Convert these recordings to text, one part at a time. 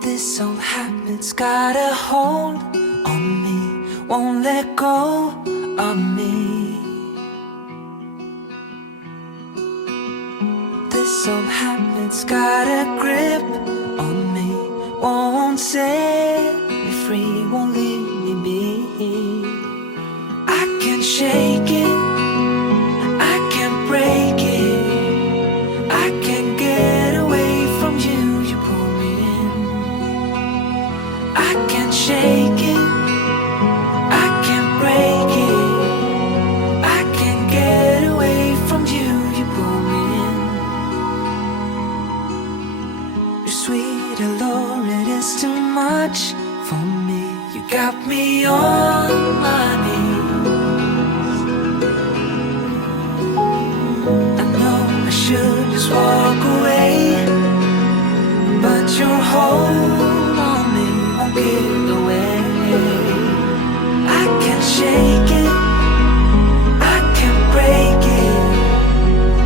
This old habit's got a hold on me, won't let go of me. This old habit's got a grip on me, won't set me free, won't leave me be. I can't shake it, I can't break it, I can't get away from you, you pull me in. I can't shake it, I can't break it, I can't get away from you, you pull me in. Your sweet allure, it is too much for me. You got me on my knees. I know I should just walk away, but your hold on me won't give away. I can't shake it, I can't break it,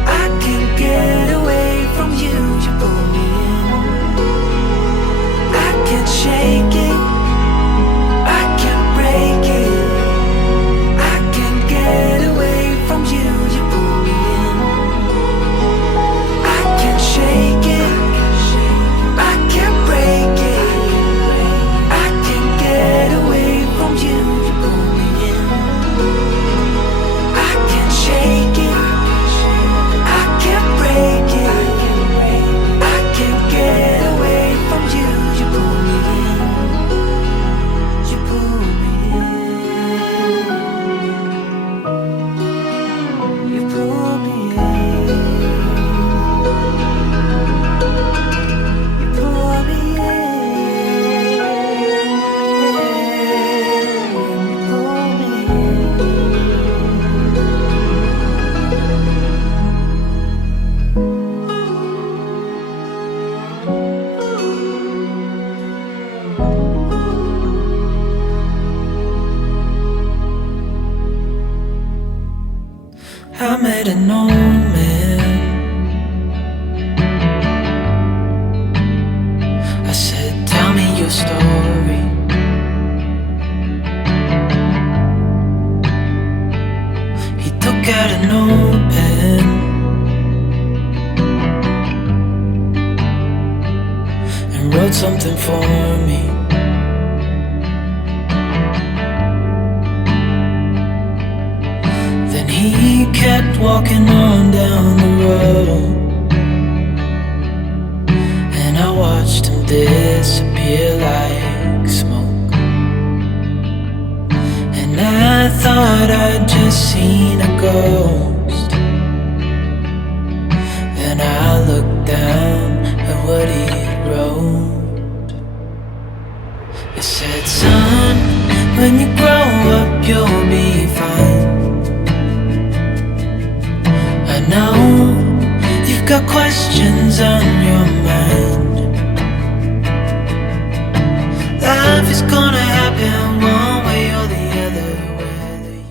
I can't get away from you, you pull me in. I can't shake it, I can't break it, I can't get away from you, you pull me in. I can't shake it, I can't break it, I can't get away from you, you pull me in. I can't shake it, I can't break it, I can't get away from you, you pull me in. You pull me in. You pull me in. You pull me in. You pull me I met an old man. I said, tell me your story. He took out a notepad and wrote something for me. Then he kept walking on down the road, and I watched him disappear like smoke. And I thought I'd just seen a ghost. Then I looked down at what he wrote. It said, son, when you grow up you'll be fine. I know you've got questions on your mind. Life is gonna happen one way or the other, whether you...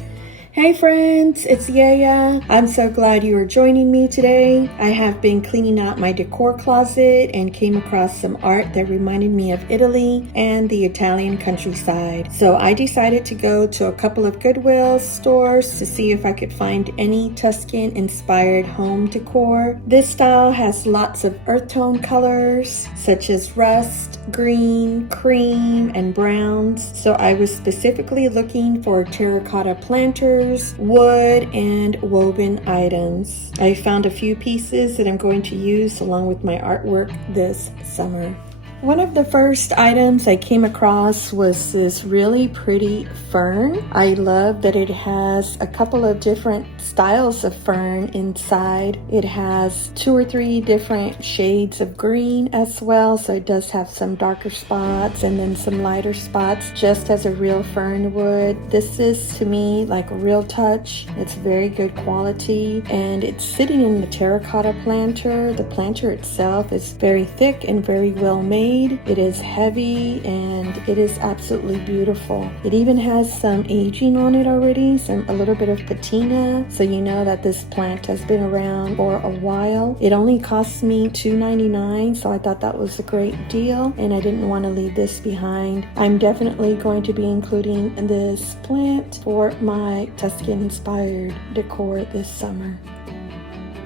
Hey friends, it's Yaya. I'm so glad you are joining me today. I have been cleaning out my decor closet and came across some art that reminded me of Italy and the Italian countryside. So I decided to go to a couple of Goodwill stores to see if I could find any Tuscan inspired home decor. This style has lots of earth tone colors such as rust, green, cream, and browns. So I was specifically looking for terracotta planters, wood, and woven items. I found a few pieces that I'm going to use along with my artwork this summer. One of the first items I came across was this really pretty fern. I love that it has a couple of different styles of fern inside. It has 2 or 3 different shades of green as well, so it does have some darker spots and then some lighter spots, just as a real fern would. This is, to me, like a real touch. It's very good quality, and it's sitting in the terracotta planter. The planter itself is very thick and very well made. It is heavy and it is absolutely beautiful. It even has some aging on it already, a little bit of patina, so you know that this plant has been around for a while. It only cost me $2.99, so I thought that was a great deal, and I didn't want to leave this behind. I'm definitely going to be including this plant for my Tuscan inspired decor this summer.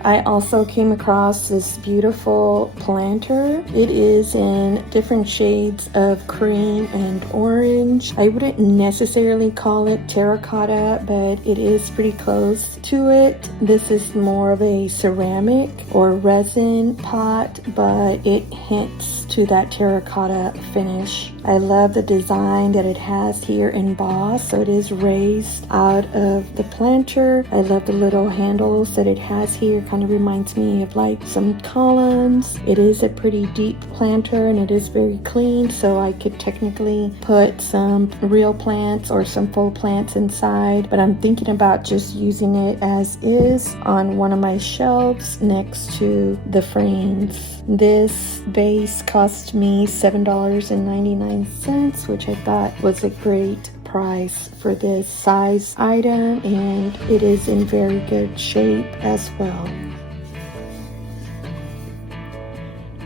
I also came across this beautiful planter. It is in different shades of cream and orange. I wouldn't necessarily call it terracotta, but it is pretty close to it. This is more of a ceramic or resin pot, but it hints to that terracotta finish. I love the design that it has here embossed, so it is raised out of the planter. I love the little handles that it has here. Kind of reminds me of like some columns. It is a pretty deep planter and it is very clean, so I could technically put some real plants or some faux plants inside, but I'm thinking about just using it as is on one of my shelves next to the frames. This vase cost me $7.99, which I thought was a great price for this size item, and it is in very good shape as well.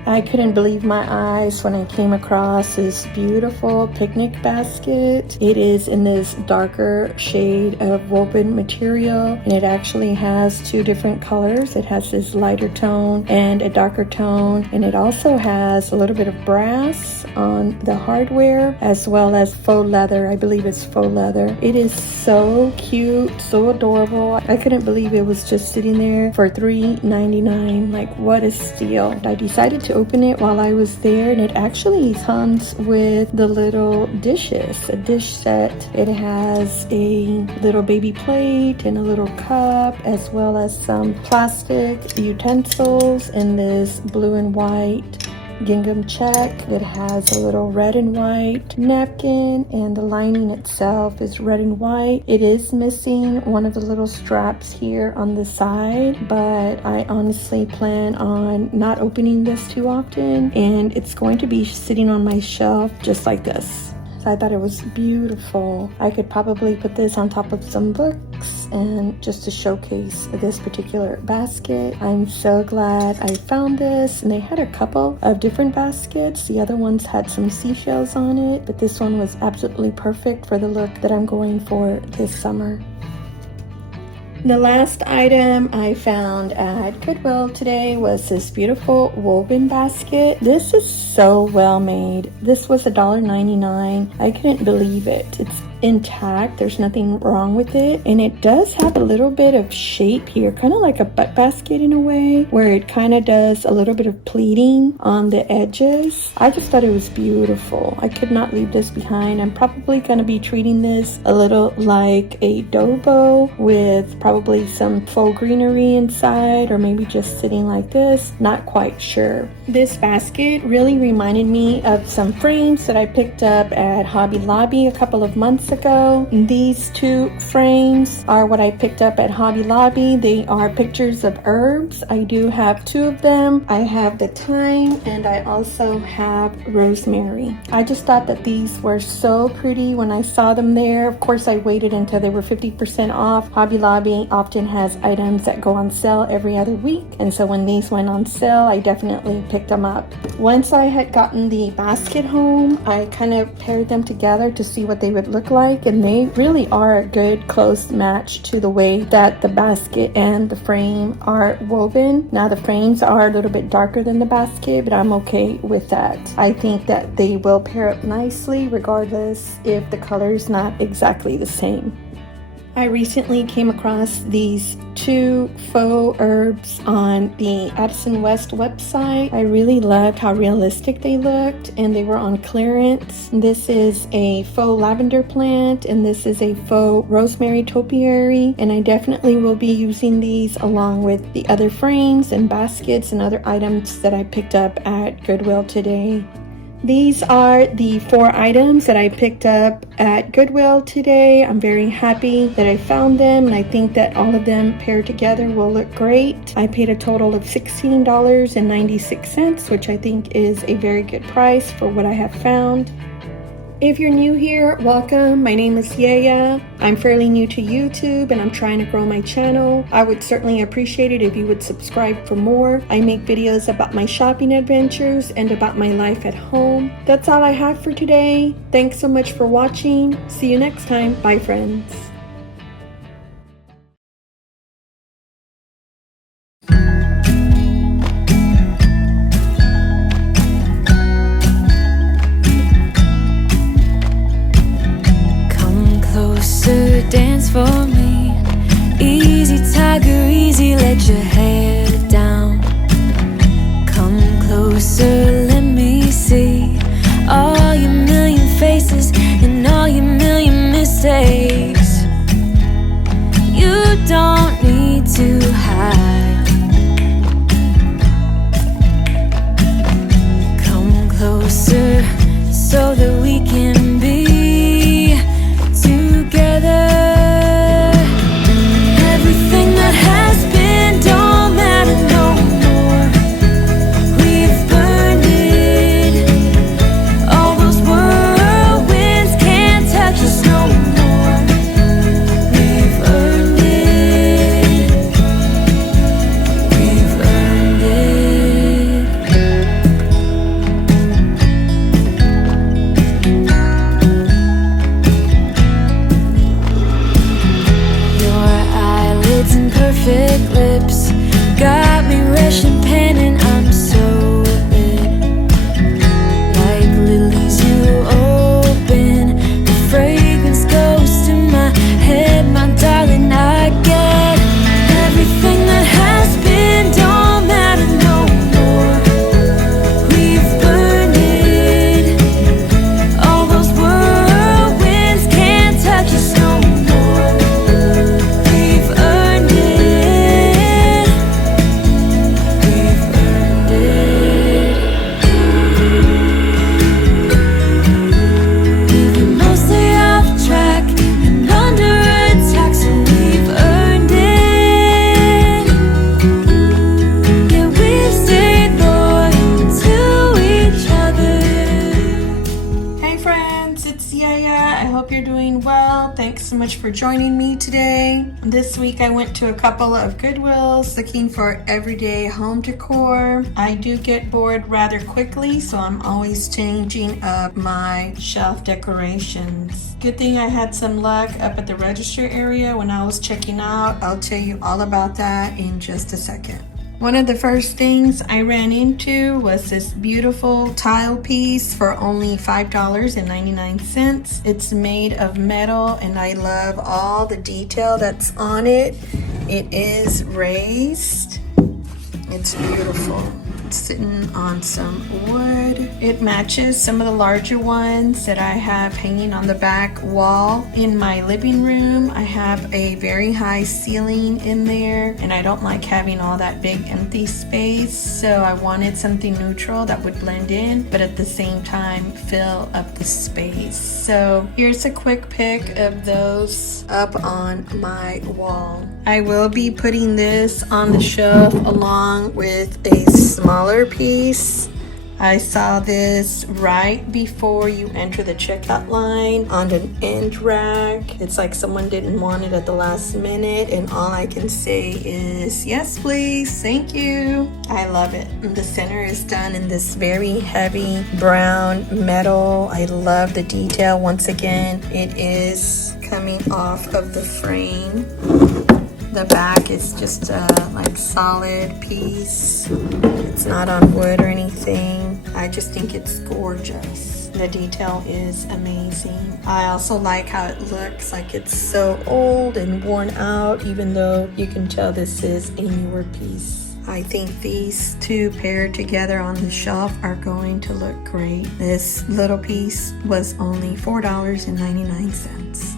I couldn't believe my eyes when I came across this beautiful picnic basket. It is in this darker shade of woven material, and it actually has 2 different colors. It has this lighter tone and a darker tone, and it also has a little bit of brass on the hardware as well as faux leather. I believe it's faux leather. It is so cute, so adorable. I couldn't believe it was just sitting there for $3.99. Like, what a steal. I decided to open it while I was there, and it actually comes with the little dishes, a dish set. It has a little baby plate and a little cup, as well as some plastic utensils in this blue and white gingham check. It has a little red and white napkin, and the lining itself is red and white. It is missing one of the little straps here on the side, but I honestly plan on not opening this too often, and it's going to be sitting on my shelf just like this. I thought it was beautiful. I could probably put this on top of some books and just to showcase this particular basket. I'm so glad I found this, and they had a couple of different baskets. The other ones had some seashells on it, but this one was absolutely perfect for the look that I'm going for this summer. The last item I found at Goodwill today was this beautiful woven basket. This is so well made. This was $1.99. I couldn't believe it. It's intact. There's nothing wrong with it, and it does have a little bit of shape here, kind of like a butt basket in a way, where it kind of does a little bit of pleating on the edges. I just thought it was beautiful. I could not leave this behind. I'm probably going to be treating this a little like a dobo with probably some faux greenery inside, or maybe just sitting like this. Not quite sure. This basket really reminded me of some frames that I picked up at Hobby Lobby a couple of months ago. These 2 frames are what I picked up at Hobby Lobby. They are pictures of herbs. I do have 2 of them. I have the thyme, and I also have rosemary. I just thought that these were so pretty when I saw them there. Of course, I waited until they were 50% off. Hobby Lobby often has items that go on sale every other week, and so when these went on sale, I definitely picked them up. Once I had gotten the basket home, I kind of paired them together to see what they would look like, and they really are a good close match to the way that the basket and the frame are woven. Now, the frames are a little bit darker than the basket, but I'm okay with that. I think that they will pair up nicely regardless if the color is not exactly the same. I recently came across these 2 faux herbs on the Addison West website. I really loved how realistic they looked, and they were on clearance. This is a faux lavender plant, and this is a faux rosemary topiary, and I definitely will be using these along with the other frames and baskets and other items that I picked up at Goodwill today. These are the 4 items that I picked up at Goodwill today. I'm very happy that I found them, and I think that all of them paired together will look great. I paid a total of $16.96, which I think is a very good price for what I have found. If you're new here, welcome. My name is Yaya. I'm fairly new to YouTube and I'm trying to grow my channel. I would certainly appreciate it if you would subscribe for more. I make videos about my shopping adventures and about my life at home. That's all I have for today. Thanks so much for watching. See you next time. Bye, friends. Dance for me, easy tiger, easy, let your hair down. Come closer, let me see all your million faces and all your million mistakes. You don't need to hide. Come closer so that we can be together. Everything that has been don't matter no more. We've burned it. All those whirlwinds can't touch us no more. We've earned it. We've earned and perfect lips got me rushing, panning. I'm so lit, like lilies you open. The fragrance goes to my head, my darling. I get everything that has been don't matter no more. We've burned it. All those whirlwinds can't touch us no more. Thanks so much for joining me today. This week I went to a couple of Goodwills looking for everyday home decor. I do get bored rather quickly, so I'm always changing up my shelf decorations. Good thing I had some luck up at the register area when I was checking out. I'll tell you all about that in just a second. One of the first things I ran into was this beautiful tile piece for only $5.99. It's made of metal and I love all the detail that's on it. It is raised. It's beautiful. It's sitting on some wood. It matches some of the larger ones that I have hanging on the back wall in my living room. I have a very high ceiling in there and I don't like having all that big empty space, so I wanted something neutral that would blend in but at the same time fill up the space. So here's a quick pic of those up on my wall. I will be putting this on the shelf along with a smaller piece. I saw this right before you enter the checkout line on an end rack. It's like someone didn't want it at the last minute, and all I can say is yes please, thank you. I love it. The center is done in this very heavy brown metal. I love the detail. Once again, it is coming off of the frame. The back is just a like solid piece. It's not on wood or anything. I just think it's gorgeous. The detail is amazing. I also like how it looks like it's so old and worn out, even though you can tell this is a newer piece. I think these two paired together on the shelf are going to look great. This little piece was only $4.99.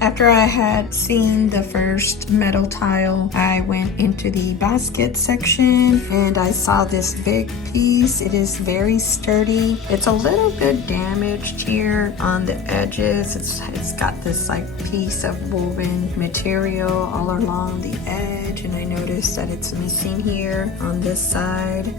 After I had seen the first metal tile, I went into the basket section and I saw this big piece. It is very sturdy. It's a little bit damaged here on the edges. It's got this like piece of woven material all along the edge, and I noticed that it's missing here on this side.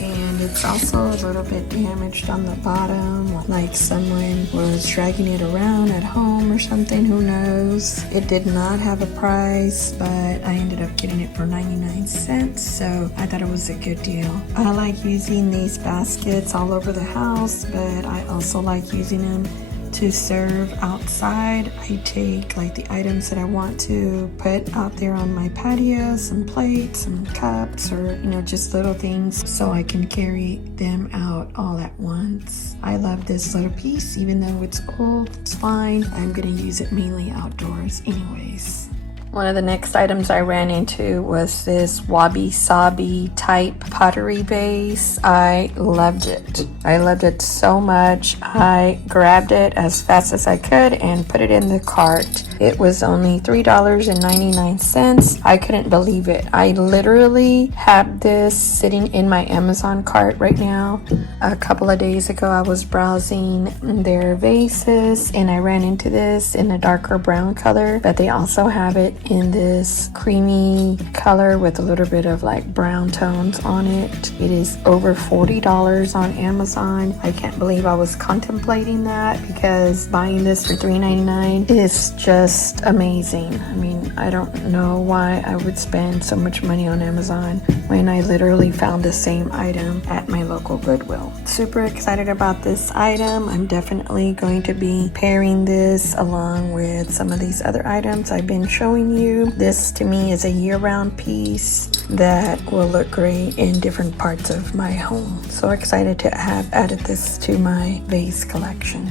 And it's also a little bit damaged on the bottom, like someone was dragging it around at home or something, who knows. It did not have a price, but I ended up getting it for 99 cents, so I thought it was a good deal. I like using these baskets all over the house, but I also like using them to serve outside. I take like the items that I want to put out there on my patio, some plates, some cups, or just little things, so I can carry them out all at once. I love this little piece, even though it's old, it's fine. I'm gonna use it mainly outdoors anyways. One of the next items I ran into was this wabi-sabi type pottery vase. I loved it. I loved it so much. I grabbed it as fast as I could and put it in the cart. It was only $3.99. I couldn't believe it. I literally have this sitting in my Amazon cart right now. A couple of days ago, I was browsing their vases and I ran into this in a darker brown color, but they also have it in this creamy color with a little bit of like brown tones on it. It is over $40 on Amazon. I can't believe I was contemplating that, because buying this for $3.99 is just amazing. I mean, I don't know why I would spend so much money on Amazon when I literally found the same item at my local Goodwill. Super excited about this item. I'm definitely going to be pairing this along with some of these other items I've been showing you. This to me is a year-round piece that will look great in different parts of my home. So excited to have added this to my vase collection.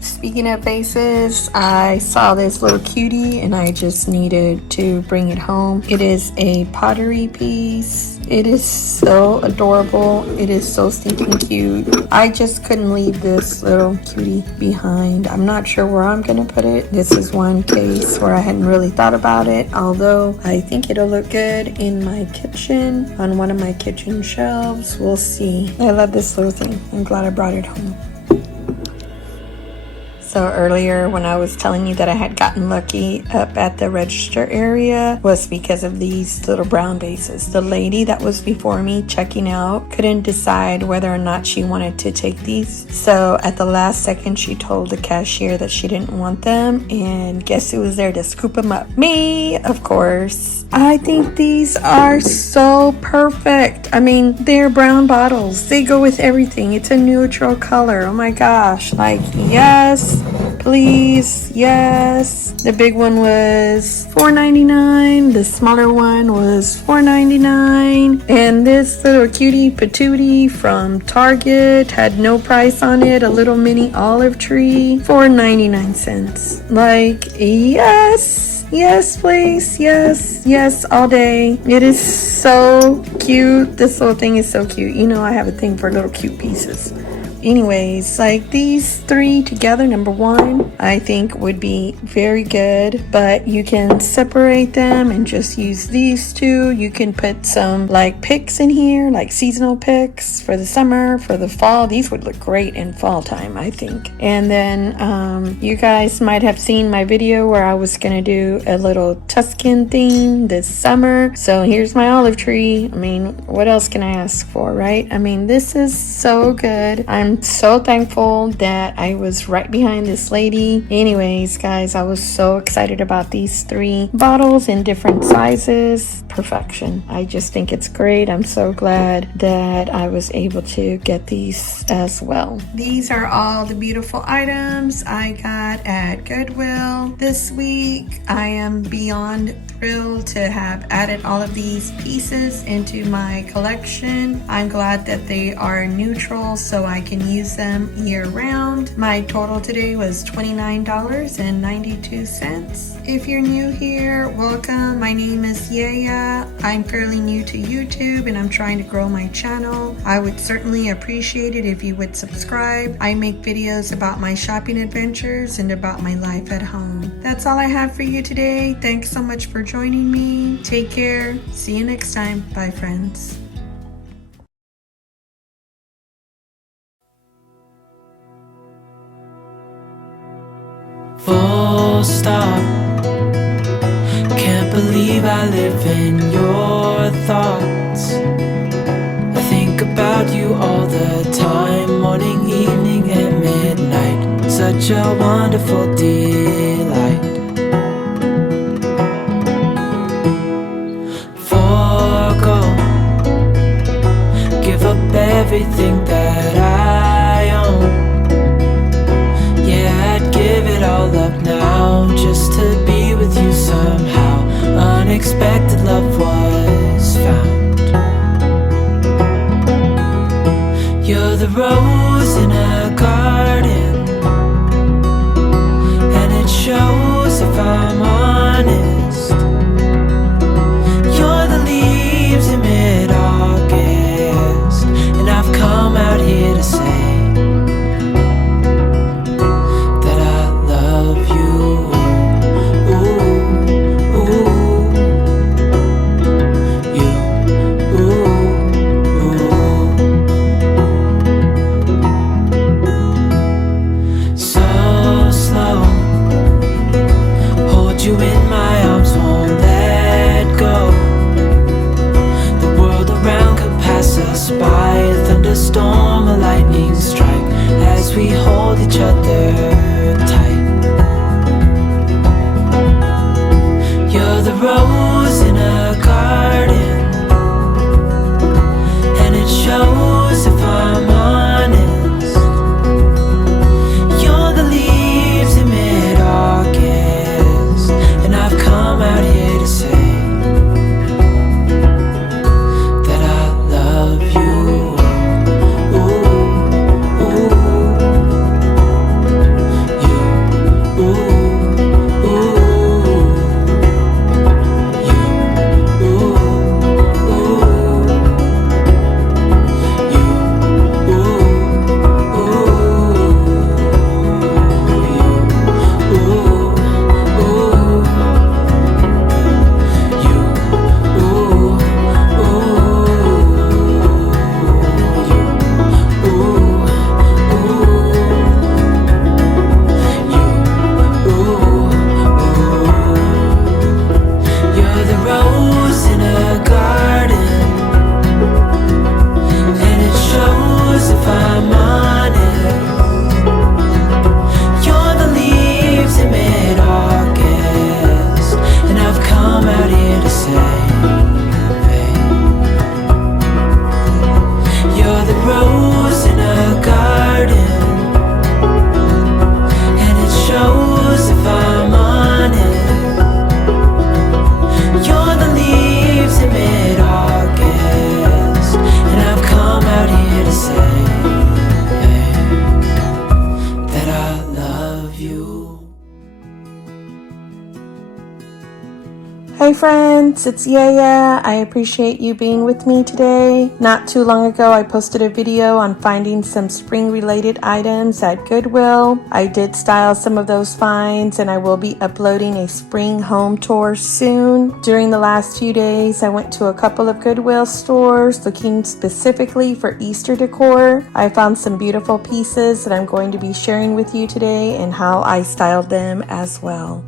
Speaking of vases, I saw this little cutie and I just needed to bring it home. It is a pottery piece. It is so adorable. It is so stinking cute. I just couldn't leave this little cutie behind. I'm not sure where I'm gonna put it. This is one case where I hadn't really thought about it, although I think it'll look good in my kitchen, on one of my kitchen shelves. We'll see. I love this little thing. I'm glad I brought it home. So earlier when I was telling you that I had gotten lucky up at the register area was because of these little brown vases. The lady that was before me checking out couldn't decide whether or not she wanted to take these. So at the last second she told the cashier that she didn't want them, and guess who was there to scoop them up? Me, of course. I think these are so perfect. I mean, they're brown bottles. They go with everything. It's a neutral color. Oh my gosh. Like, yes, please, yes. The big one was $4.99. The smaller one was $4.99. And this little cutie patootie from Target had no price on it. A little mini olive tree for 99 cents. Like, yes. Yes, please. Yes, yes, all day. It is so cute. This little thing is so cute. You know I have a thing for little cute pieces. Anyways, like these three together, number one, I think would be very good, but you can separate them and just use these two. You can put some like picks in here, like seasonal picks for the summer, for the fall. These would look great in fall time, I think. And then you guys might have seen my video where I was gonna do a little Tuscan theme this summer. So here's my olive tree. I mean, what else can I ask for, right? I mean, this is so good. I'm so thankful that I was right behind this lady. Anyways, guys, I was so excited about these three bottles in different sizes. Perfection. I just think it's great. I'm so glad that I was able to get these as well. These are all the beautiful items I got at Goodwill this week. I am beyond thrilled to have added all of these pieces into my collection. I'm glad that they are neutral so I can can use them year round. My total today was $29.92. If you're new here, welcome. My name is Yaya. I'm fairly new to YouTube and I'm trying to grow my channel. I would certainly appreciate it if you would subscribe. I make videos about my shopping adventures and about my life at home. That's all I have for you today. Thanks so much for joining me. Take care. See you next time. Bye, friends. Full stop. Can't believe I live in your thoughts. I think about you all the time, morning, evening, and midnight. Such a wonderful delight. Forgo, give up everything that I own. Yeah, I'd give it all up now just to be with you somehow. Unexpected love was found. You're the rose in a garden, and it shows if I'm honest. You're the leaves in mid-August, and I've come out here to say we hold each other tight. You're the rose in a garden, and it shows if I'm honest. You're the leaves in mid-August, and I've come out here to say that I love you. Hey friends, it's Yaya. I appreciate you being with me today. Not too long ago, I posted a video on finding some spring related items at Goodwill. I did style some of those finds and I will be uploading a spring home tour soon. During the last few days, I went to a couple of Goodwill stores looking specifically for Easter decor. I found some beautiful pieces that I'm going to be sharing with you today and how I styled them as well.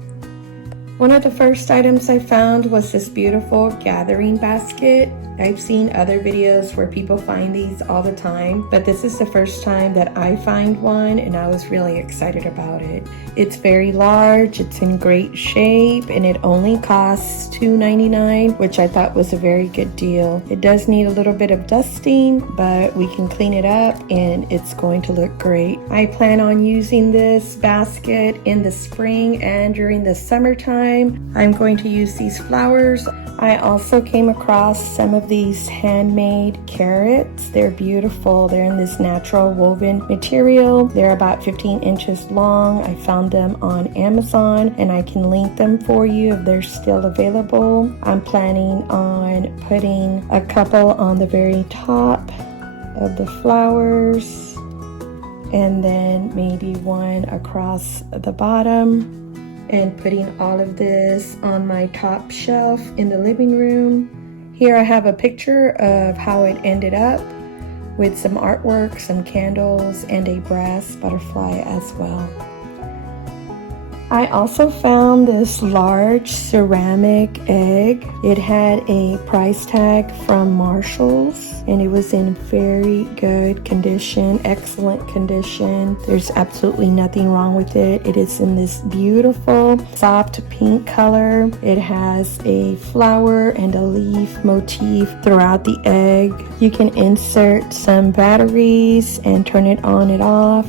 One of the first items I found was this beautiful gathering basket. I've seen other videos where people find these all the time, but this is the first time that I find one and I was really excited about it. It's very large, it's in great shape, and it only costs $2.99, which I thought was a very good deal. It does need a little bit of dusting, but we can clean it up and it's going to look great. I plan on using this basket in the spring and during the summertime. I'm going to use these flowers I also came across some of these handmade carrots. They're beautiful. They're in this natural woven material. They're about 15 inches long. I found them on Amazon and I can link them for you if they're still available. I'm planning on putting a couple on the very top of the flowers and then maybe one across the bottom, and putting all of this on my top shelf in the living room. Here I have a picture of how it ended up with some artwork, some candles, and a brass butterfly as well. I also found this large ceramic egg. It had a price tag from Marshall's and it was in very good condition, excellent condition. There's absolutely nothing wrong with it. It is in this beautiful soft pink color. It has a flower and a leaf motif throughout the egg. You can insert some batteries and turn it on and off.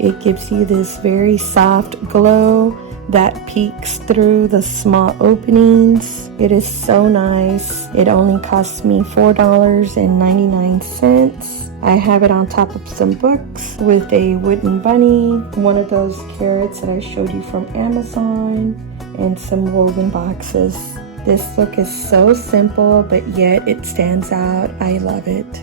It gives you this very soft glow that peeks through the small openings. It is so nice. It only cost me $4.99. I have it on top of some books with a wooden bunny, one of those carrots that I showed you from Amazon, and some woven boxes. This look is so simple, but yet it stands out. I love it.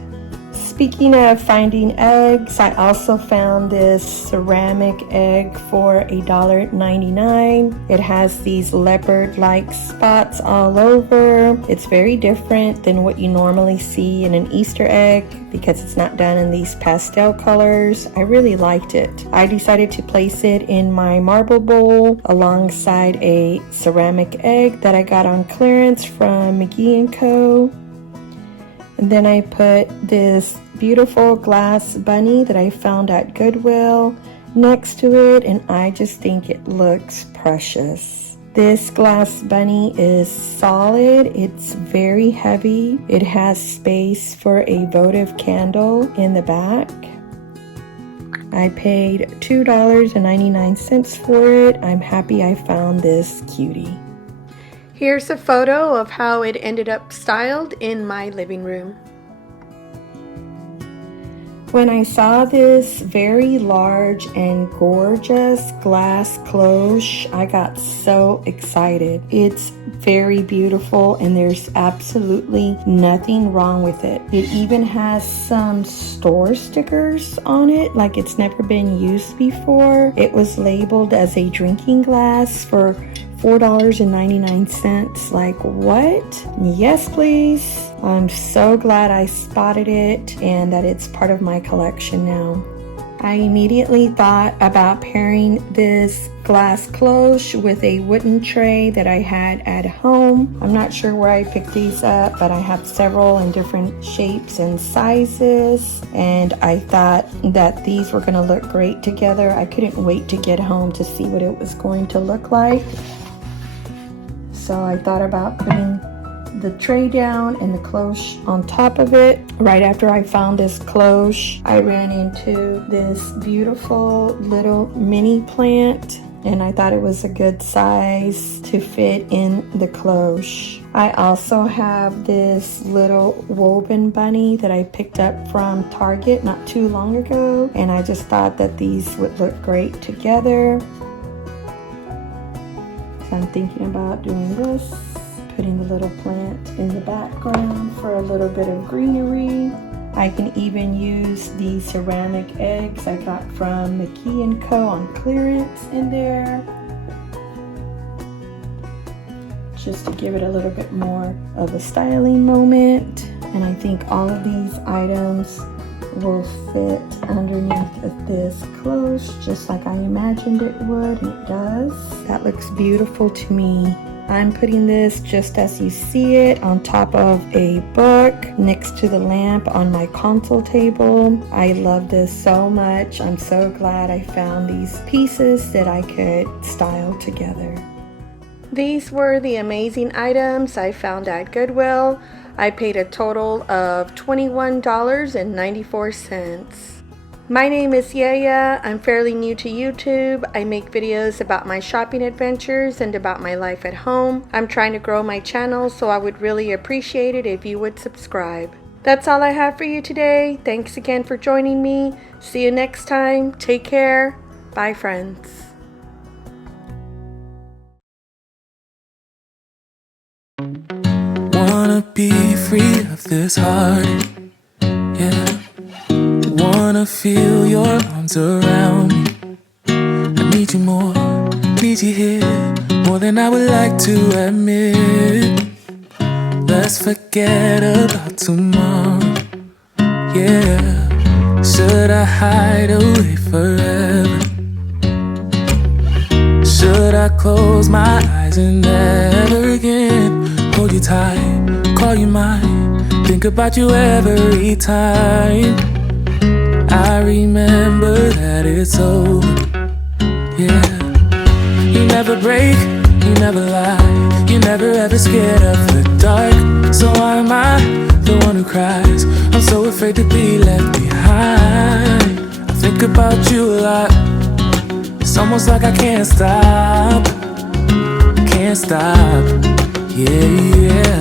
Speaking of finding eggs, I also found this ceramic egg for $1.99. It has these leopard-like spots all over. It's very different than what you normally see in an Easter egg because it's not done in these pastel colors. I really liked it. I decided to place it in my marble bowl alongside a ceramic egg that I got on clearance from McGee & Co. And then I put this beautiful glass bunny that I found at Goodwill next to it, and I just think it looks precious. This glass bunny is solid. It's very heavy. It has space for a votive candle in the back. I paid $2.99 for it. I'm happy I found this cutie. Here's a photo of how it ended up styled in my living room. When I saw this very large and gorgeous glass cloche, I got so excited. It's very beautiful and there's absolutely nothing wrong with it. It even has some store stickers on it, like it's never been used before. It was labeled as a drinking glass for $4.99. Like, what? Yes, please. I'm so glad I spotted it and that it's part of my collection now. I immediately thought about pairing this glass cloche with a wooden tray that I had at home. I'm not sure where I picked these up, but I have several in different shapes and sizes, and I thought that these were going to look great together. I couldn't wait to get home to see what it was going to look like. So I thought about putting the tray down and the cloche on top of it. Right after I found this cloche, I ran into this beautiful little mini plant, and I thought it was a good size to fit in the cloche. I also have this little woven bunny that I picked up from Target not too long ago, and I just thought that these would look great together. So I'm thinking about doing this, putting the little plant in the background for a little bit of greenery. I can even use the ceramic eggs I got from McGee & Co. on clearance in there, just to give it a little bit more of a styling moment. And I think all of these items will fit underneath this cloche just like I imagined it would, and it does. That looks beautiful to me. I'm putting this just as you see it on top of a book next to the lamp on my console table. I love this so much. I'm so glad I found these pieces that I could style together. These were the amazing items I found at Goodwill. I paid a total of $21.94. My name is Yaya. I'm fairly new to YouTube. I make videos about my shopping adventures and about my life at home. I'm trying to grow my channel, so I would really appreciate it if you would subscribe. That's all I have for you today. Thanks again for joining me. See you next time. Take care. Bye, friends. Wanna be free of this heart, yeah. Wanna feel your arms around me. I need you more, need you here, more than I would like to admit. Let's forget about tomorrow, yeah. Should I hide away forever? Should I close my eyes and never again hold you tight, call you mine, think about you every time? I remember that it's over, yeah. You never break, you never lie, you never ever scared of the dark. So why am I the one who cries? I'm so afraid to be left behind. I think about you a lot. It's almost like I can't stop, yeah, yeah.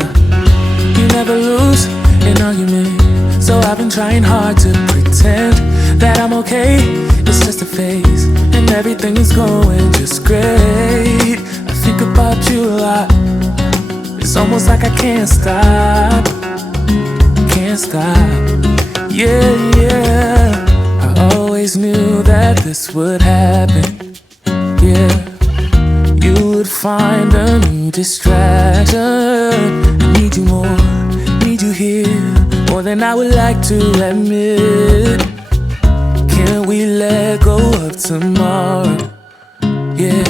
You never lose an argument, so I've been trying hard to pretend that I'm okay. It's just a phase, and everything is going just great. I think about you a lot. It's almost like I can't stop, yeah, yeah. I always knew that this would happen, yeah. You would find a new distraction. I need you more, need you here, more than I would like to admit. Can we let go of tomorrow, yeah.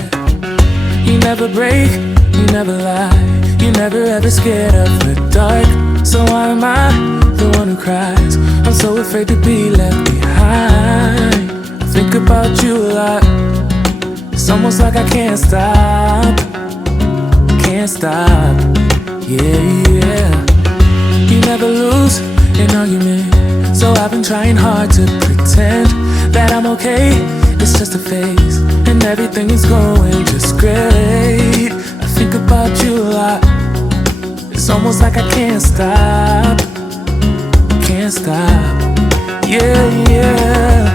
You never break, you never lie, you never ever scared of the dark. So why am I the one who cries? I'm so afraid to be left behind. I think about you a lot. It's almost like I can't stop, yeah, yeah. You never lose an argument, so I've been trying hard to pretend that I'm okay. It's just a phase, and everything is going just great. I think about you a lot. It's almost like I can't stop, yeah, yeah.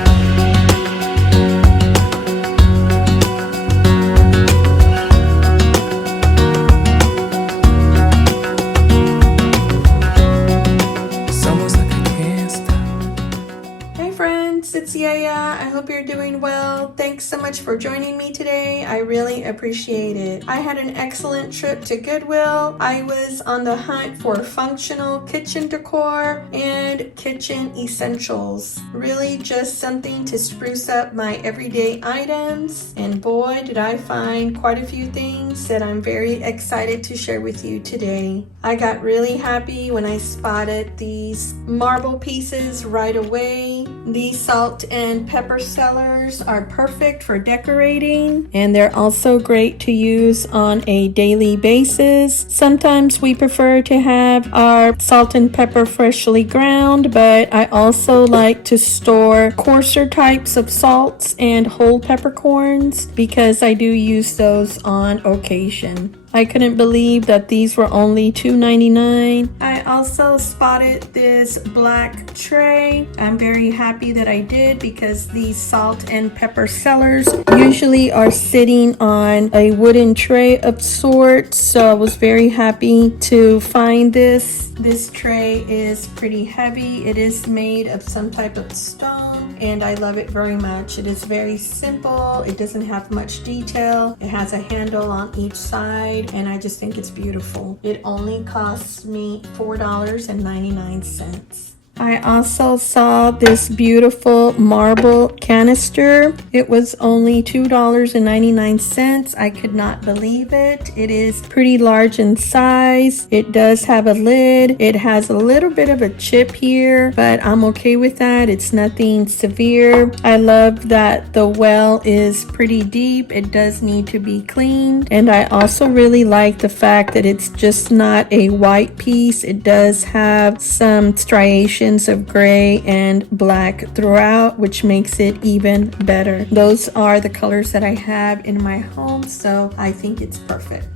It's Yaya. I hope you're doing well. Thanks so much for joining me today. I really appreciate it. I had an excellent trip to Goodwill. I was on the hunt for functional kitchen decor and kitchen essentials. Really just something to spruce up my everyday items. And boy, did I find quite a few things that I'm very excited to share with you today. I got really happy when I spotted these marble pieces right away. These salt and pepper sellers are perfect for decorating, and they're also great to use on a daily basis. Sometimes we prefer to have our salt and pepper freshly ground, but I also like to store coarser types of salts and whole peppercorns because I do use those on occasion. I couldn't believe that these were only $2.99. I also spotted this black tray. I'm very happy that I did because these salt and pepper sellers usually are sitting on a wooden tray of sorts. So I was very happy to find this. This tray is pretty heavy. It is made of some type of stone and I love it very much. It is very simple. It doesn't have much detail. It has a handle on each side and I just think it's beautiful. It only costs me $4.99. I also saw this beautiful marble canister. It was only $2.99. I could not believe it. It is pretty large in size. guys. It does have a lid. It has a little bit of a chip here, but I'm okay with that. It's nothing severe. I love that the well is pretty deep. It does need to be cleaned. And I also really like the fact that it's just not a white piece. It does have some striations of gray and black throughout, which makes it even better. Those are the colors that I have in my home, so I think it's perfect.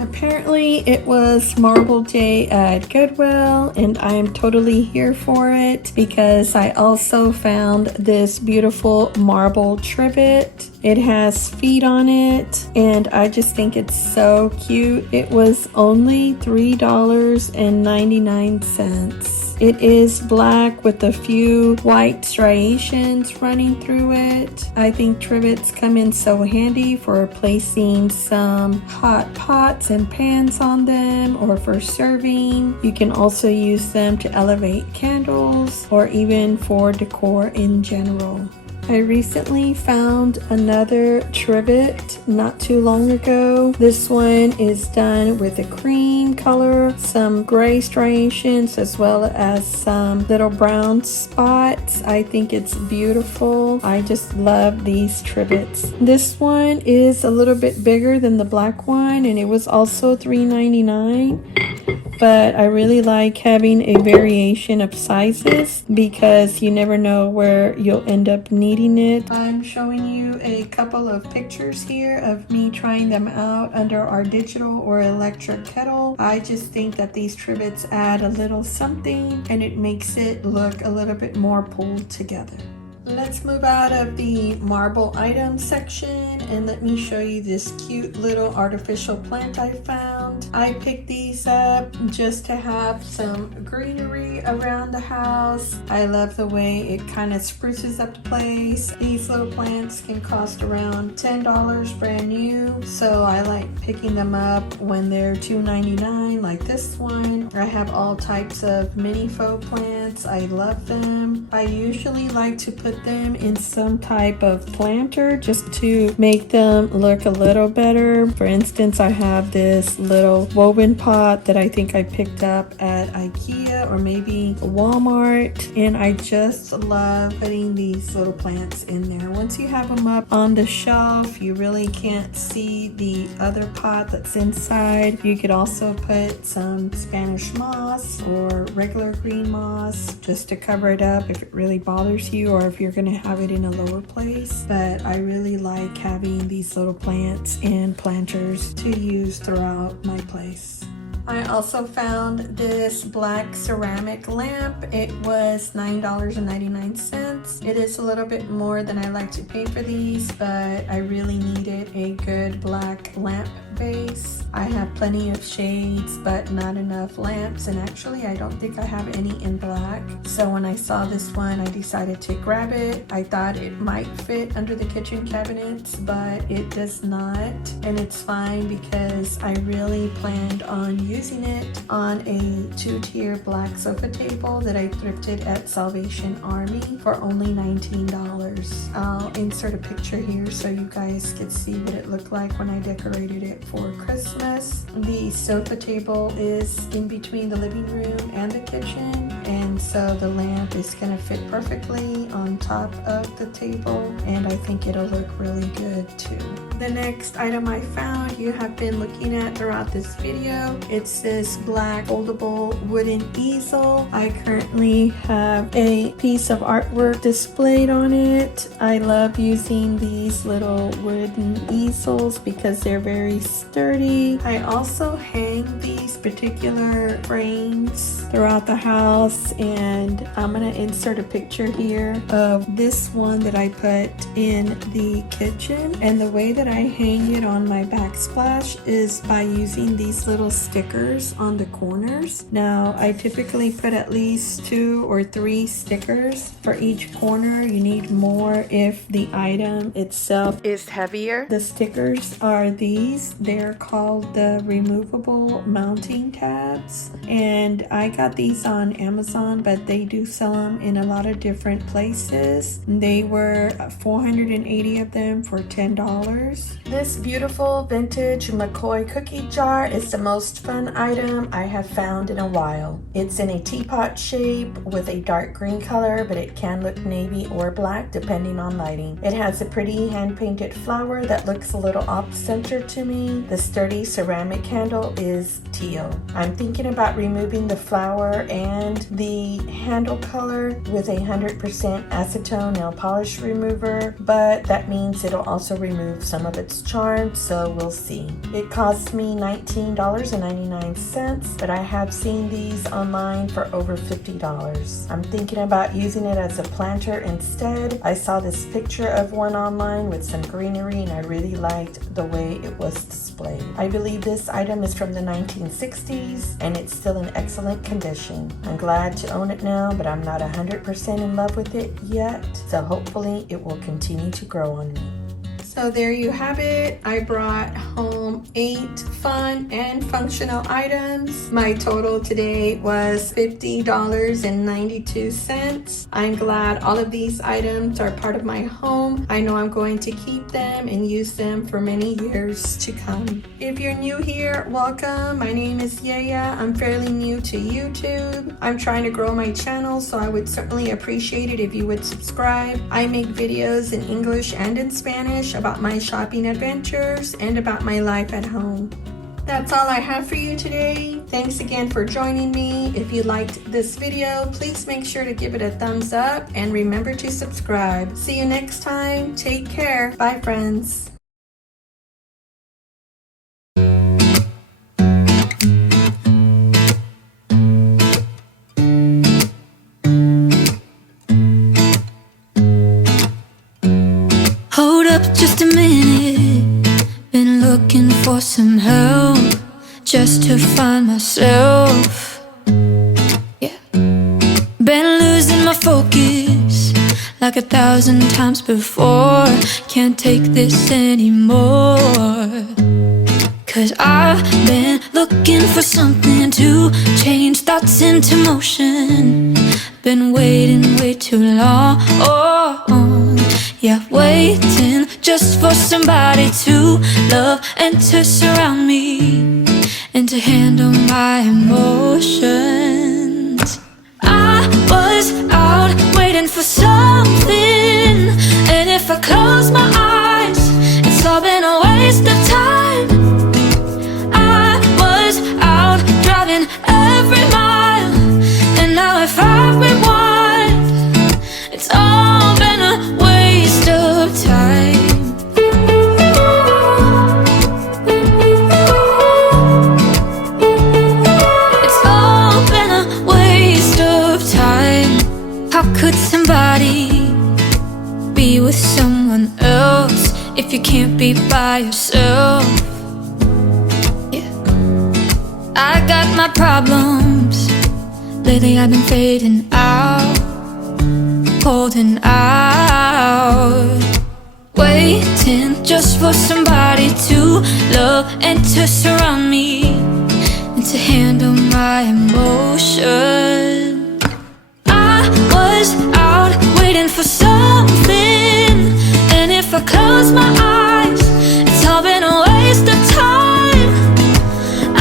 Apparently it was Marble Day at Goodwill, and I am totally here for it because I also found this beautiful marble trivet. It has feet on it, and I just think it's so cute. It was only $3.99. It is black with a few white striations running through it. I think trivets come in so handy for placing some hot pots and pans on them, or for serving. You can also use them to elevate candles, or even for decor in general. I recently found another trivet not too long ago. This one is done with a cream color, some gray striations, as well as some little brown spots. I think it's beautiful. I just love these trivets. This one is a little bit bigger than the black one, and it was also $3.99. But I really like having a variation of sizes because you never know where you'll end up needing it. I'm showing you a couple of pictures here of me trying them out under our digital or electric kettle. I just think that these trivets add a little something, and it makes it look a little bit more pulled together. Let's move out of the marble items section and let me show you this cute little artificial plant I found. I picked these up just to have some greenery around the house. I love the way it kind of spruces up the place. These little plants can cost around $10 brand new, so I like picking them up when they're $2.99 like this one. I have all types of mini faux plants. I love them. I usually like to put them in some type of planter just to make them look a little better. For instance, I have this little woven pot that I think I picked up at IKEA or maybe Walmart, and I just love putting these little plants in there. Once you have them up on the shelf, you really can't see the other pot that's inside. You could also put some Spanish moss or regular green moss just to cover it up if it really bothers you, or if you're going to have it in a lower place. But I really like having these little plants and planters to use throughout my place. I also found this black ceramic lamp. It was $9.99. It is a little bit more than I like to pay for these, but I really needed a good black lamp base. I have plenty of shades, but not enough lamps, and actually I don't think I have any in black. So when I saw this one, I decided to grab it. I thought it might fit under the kitchen cabinets, but it does not, and it's fine because I really planned on using it on a 2-tier black sofa table that I thrifted at Salvation Army for only $19. I'll insert a picture here so you guys can see what it looked like when I decorated it for Christmas. The sofa table is in between the living room and the kitchen, and so the lamp is going to fit perfectly on top of the table, and I think it'll look really good too. The next item I found you have been looking at throughout this video. It's this black foldable wooden easel. I currently have a piece of artwork displayed on it. I love using these little wooden easels because they're very sturdy. I also hang these particular frames throughout the house, and I'm gonna insert a picture here of this one that I put in the kitchen. And the way that I hang it on my backsplash is by using these little stickers on the corners. Now I typically put at least 2 or 3 stickers for each corner. You need more if the item itself is heavier. The stickers are these. They're called the removable mounting tabs, and I got these on Amazon, but they do sell them in a lot of different places. They were 480 of them for $10. This beautiful vintage McCoy cookie jar is the most fun one item I have found in a while. It's in a teapot shape with a dark green color, but it can look navy or black depending on lighting. It has a pretty hand-painted flower that looks a little off-center to me. The sturdy ceramic handle is teal. I'm thinking about removing the flower and the handle color with a 100% acetone nail polish remover, but that means it'll also remove some of its charm, so we'll see. It cost me $19.99, but I have seen these online for over $50. I'm thinking about using it as a planter instead. I saw this picture of one online with some greenery and I really liked the way it was displayed. I believe this item is from the 1960s and it's still in excellent condition. I'm glad to own it now, but I'm not 100% in love with it yet, so hopefully it will continue to grow on me. So there you have it. I brought home 8 fun and functional items. My total today was $50.92. I'm glad all of these items are part of my home. I know I'm going to keep them and use them for many years to come. If you're new here, welcome. My name is Yaya. I'm fairly new to YouTube. I'm trying to grow my channel, so I would certainly appreciate it if you would subscribe. I make videos in English and in Spanish about my shopping adventures and about my life at home. That's all I have for you today. Thanks again for joining me. If you liked this video, please make sure to give it a thumbs up and remember to subscribe. See you next time. Take care. Bye, friends. Hold up just a minute. Been looking for some help just to find myself. Yeah. Been losing my focus like 1,000 times before. Can't take this anymore. 'Cause I've been looking for something to change thoughts into motion. Been waiting way too long. Yeah, waiting just for somebody to love and to surround me and to handle my emotions. I was out waiting for something, and if I close my eyes, it's all been a waste of time. I was out driving every mile, and now if I rewind, it's all been a waste of time. It's all been a waste of time. How could somebody be with someone else if you can't be by yourself? Yeah. I got my problems. Lately I've been fading out, holding out, waiting just for somebody to love and to surround me and to handle my emotion. I was out waiting for something, and if I close my eyes, it's all been a waste of time. I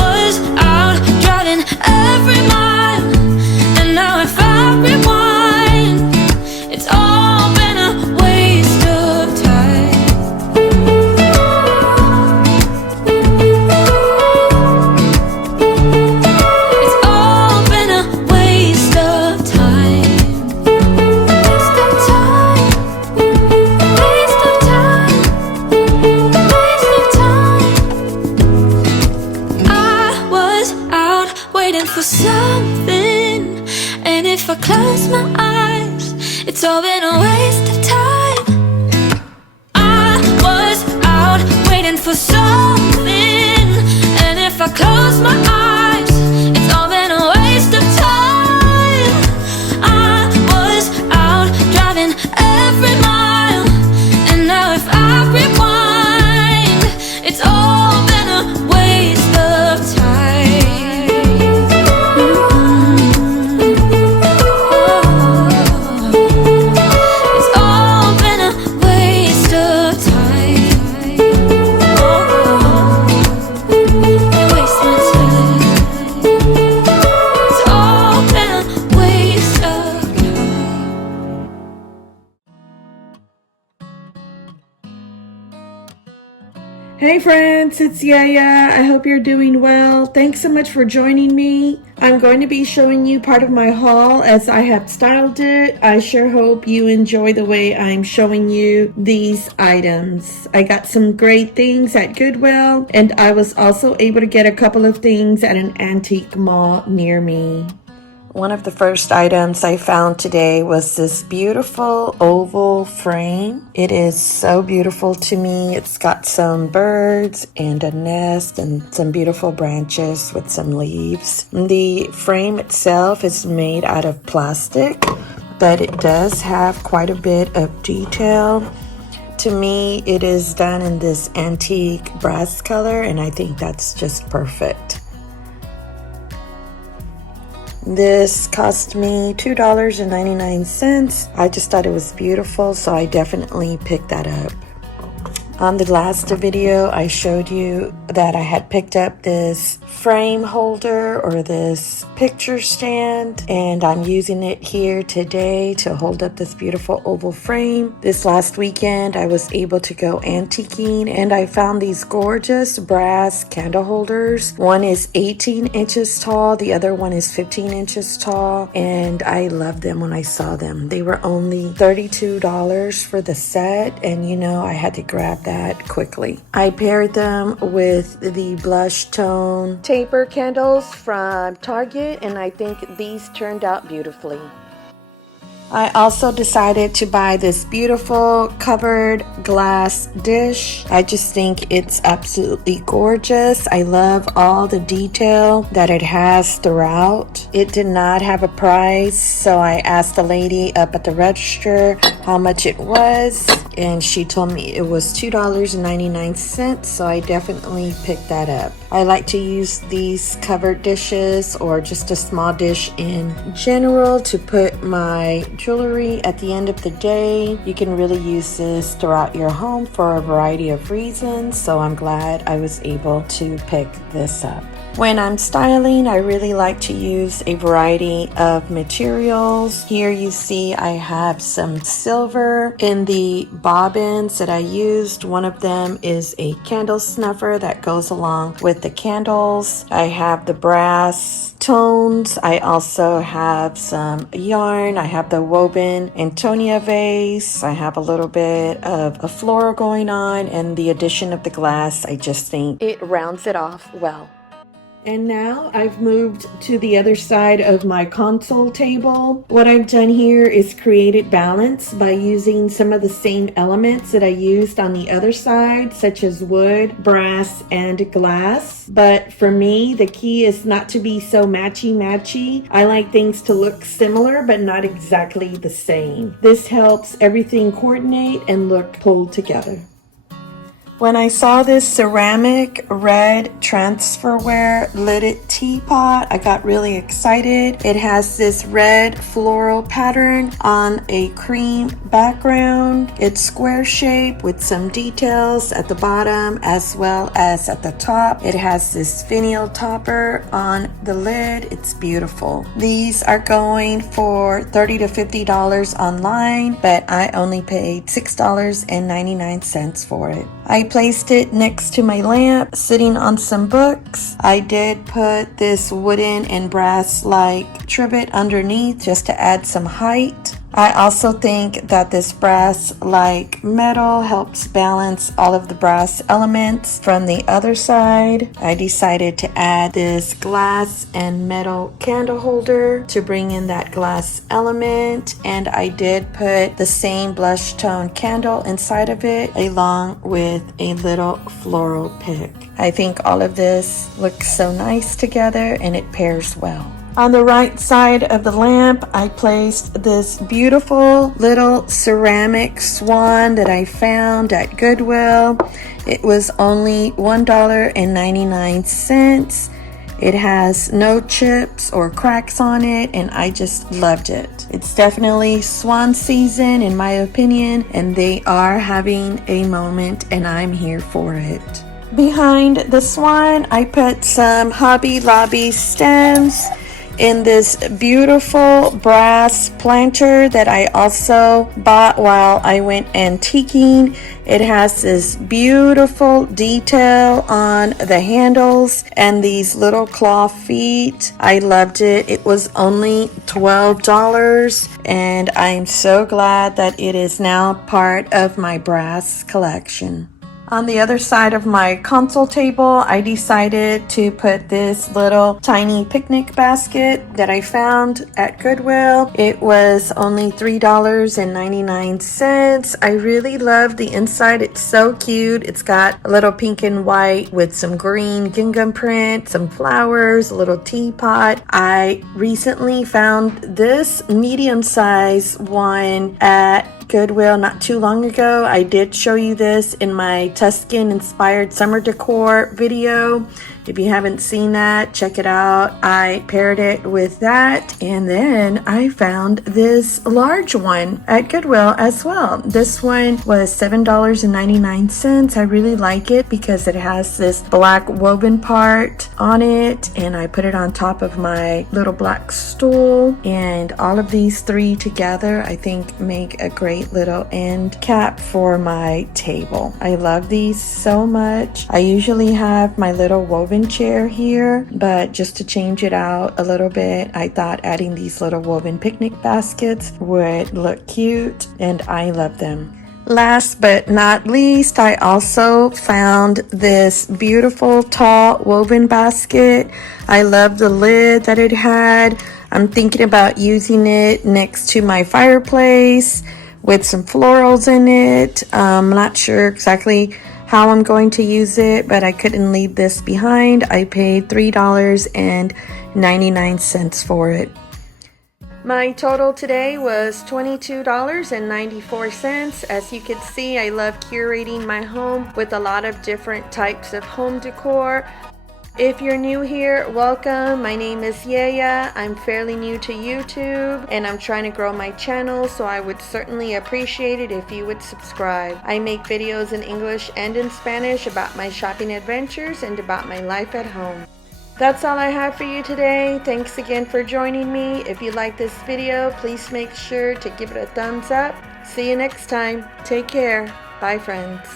was out driving every mile, and now if I rewind, it's all been a waste of time. It's all been a waste of time. Waste of time. Waste of time. Hey friends, it's Yaya. I hope you're doing well. Thanks so much for joining me. I'm going to be showing you part of my haul as I have styled it. I sure hope you enjoy the way I'm showing you these items. I got some great things at Goodwill, and I was also able to get a couple of things at an antique mall near me. One of the first items I found today was this beautiful oval frame. It is so beautiful to me. It's got some birds and a nest and some beautiful branches with some leaves. The frame itself is made out of plastic, but it does have quite a bit of detail. To me, it is done in this antique brass color, and I think that's just perfect. This cost me $2.99. I just thought it was beautiful, so I definitely picked that up. On the last video, I showed you that I had picked up this frame holder or this picture stand, and I'm using it here today to hold up this beautiful oval frame. This last weekend, I was able to go antiquing, and I found these gorgeous brass candle holders. One is 18 inches tall, the other one is 15 inches tall, and I loved them when I saw them. They were only $32 for the set, and you know, I had to grab that quickly. I paired them with the blush tone taper candles from Target, and I think these turned out beautifully. I also decided to buy this beautiful covered glass dish. I just think it's absolutely gorgeous. I love all the detail that it has throughout. It did not have a price, so I asked the lady up at the register how much it was, and she told me it was $2.99, so I definitely picked that up. I like to use these covered dishes or just a small dish in general to put my jewelry at the end of the day. You can really use this throughout your home for a variety of reasons, so I'm glad I was able to pick this up. When I'm styling, I really like to use a variety of materials. Here you see I have some silver in the bobbins that I used. One of them is a candle snuffer that goes along with the candles. I have the brass tones. I also have some yarn. I have the woven Antonia vase. I have a little bit of a floral going on, and the addition of the glass, I just think it rounds it off well. And now I've moved to the other side of my console table. What I've done here is created balance by using some of the same elements that I used on the other side, such as wood, brass, and glass. But for me, the key is not to be so matchy-matchy. I like things to look similar, but not exactly the same. This helps everything coordinate and look pulled together. When I saw this ceramic red transferware lidded teapot, I got really excited. It has this red floral pattern on a cream background. It's square shape with some details at the bottom as well as at the top. It has this finial topper on the lid. It's beautiful. These are going for $30 to $50 online, but I only paid $6.99 for it. I placed it next to my lamp, sitting on some books. I did put this wooden and brass-like trivet underneath just to add some height. I also think that this brass-like metal helps balance all of the brass elements from the other side. I decided to add this glass and metal candle holder to bring in that glass element, and I did put the same blush tone candle inside of it along with a little floral pick. I think all of this looks so nice together and it pairs well. On the right side of the lamp, I placed this beautiful little ceramic swan that I found at Goodwill. It was only $1.99. It has no chips or cracks on it, and I just loved it. It's definitely swan season in my opinion, and they are having a moment, and I'm here for it. Behind the swan, I put some Hobby Lobby stems. in this beautiful brass planter that I also bought while I went antiquing. It has this beautiful detail on the handles and these little claw feet. I loved it. It was only $12, and I'm so glad that it is now part of my brass collection. On the other side of my console table, I decided to put this little tiny picnic basket that I found at Goodwill. It was only $3.99. I really love the inside. It's so cute. It's got a little pink and white with some green gingham print, some flowers, a little teapot. I recently found this medium-sized one at Goodwill not too long ago. I did show you this in my Tuscan inspired summer decor video. If you haven't seen that, check it out. I paired it with that, and then I found this large one at Goodwill as well. This one was $7.99. I really like it because it has this black woven part on it, and I put it on top of my little black stool, and all of these three together I think make a great little end cap for my table. I love these so much. I usually have my little woven chair here, but just to change it out a little bit, I thought adding these little woven picnic baskets would look cute, and I love them. Last but not least, I also found this beautiful tall woven basket. I love the lid that it had. I'm thinking about using it next to my fireplace with some florals in it. I'm not sure exactly how I'm going to use it, but I couldn't leave this behind. I paid $3.99 for it. My total today was $22.94. As you can see, I love curating my home with a lot of different types of home decor. If you're new here, welcome. My name is Yaya. I'm fairly new to YouTube, and I'm trying to grow my channel, so I would certainly appreciate it if you would subscribe. I make videos in English and in Spanish about my shopping adventures and about my life at home. That's all I have for you today. Thanks again for joining me. If you like this video, please make sure to give it a thumbs up. See you next time. Take care. Bye, friends.